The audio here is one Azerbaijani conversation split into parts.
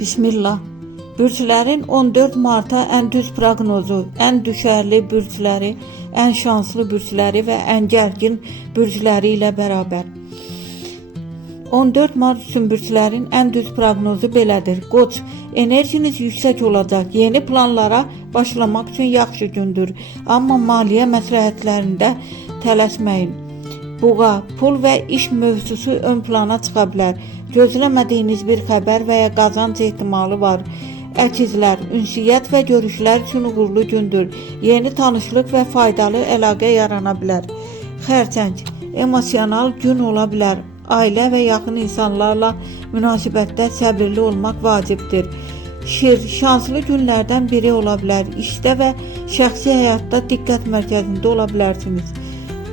Bismillah. Bürclərin 14 Marta ən düz proqnozu, ən düşərli bürcləri, ən şanslı bürcləri və ən gərgin bürcləri ilə bərabər. 14 Mart üçün bürclərin ən düz proqnozu belədir. Qoç, enerjiniz yüksək olacaq. Yeni planlara başlamaq üçün yaxşı gündür. Amma maliyyə məsləhətlərində tələsməyin. Buğa, pul və iş mövzusu ön plana çıxa bilər. Gözləmədiyiniz bir xəbər və ya qazanc ehtimalı var. Əkizlər, ünsiyyət və görüşlər üçün uğurlu gündür. Yeni tanışlıq və faydalı əlaqə yarana bilər. Xərçəng, emosional gün ola bilər. Ailə və yaxın insanlarla münasibətdə səbirli olmaq vacibdir. Şir, şanslı günlərdən biri ola bilər. İşdə və şəxsi həyatda diqqət mərkəzində ola bilərsiniz.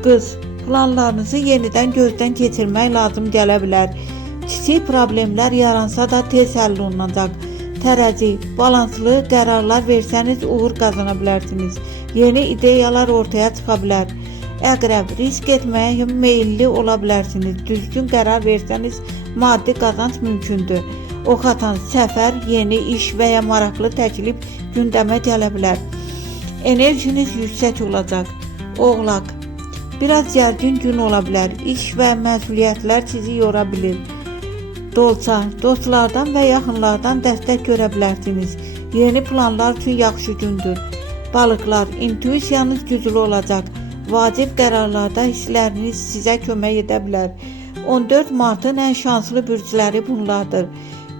Qız, planlarınızı yenidən gözdən keçirmək lazım gələ bilər. Kiçik problemlər yaransa da tez həll olunacaq. Tərəzi, balanslı qərarlar versəniz uğur qazana bilərsiniz. Yeni ideyalar ortaya çıxa bilər. Əqrəb, risk etməyə meyilli ola bilərsiniz. Düzgün qərar versəniz maddi qazanc mümkündür. Ox atan, səfər, yeni iş və ya maraqlı təklif gündəmə gələ bilər. Enerjiniz yüksək olacaq. Oğlaq, biraz gərgin gün ola bilər. İş və məsuliyyətlər sizi yora bilir. Dolça, dostlardan və yaxınlardan dəstək görə bilərsiniz. Yeni planlar üçün yaxşı gündür. Balıqlar, intuisiyanız güclü olacaq. Vacib qərarlarda hissləriniz sizə kömək edə bilər. 14 Martın ən şanslı bürcləri bunlardır.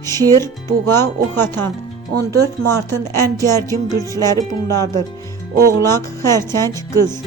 Şir, buğa, ox atan. 14 Martın ən gərgin bürcləri bunlardır. Oğlaq, xərçəng, qız.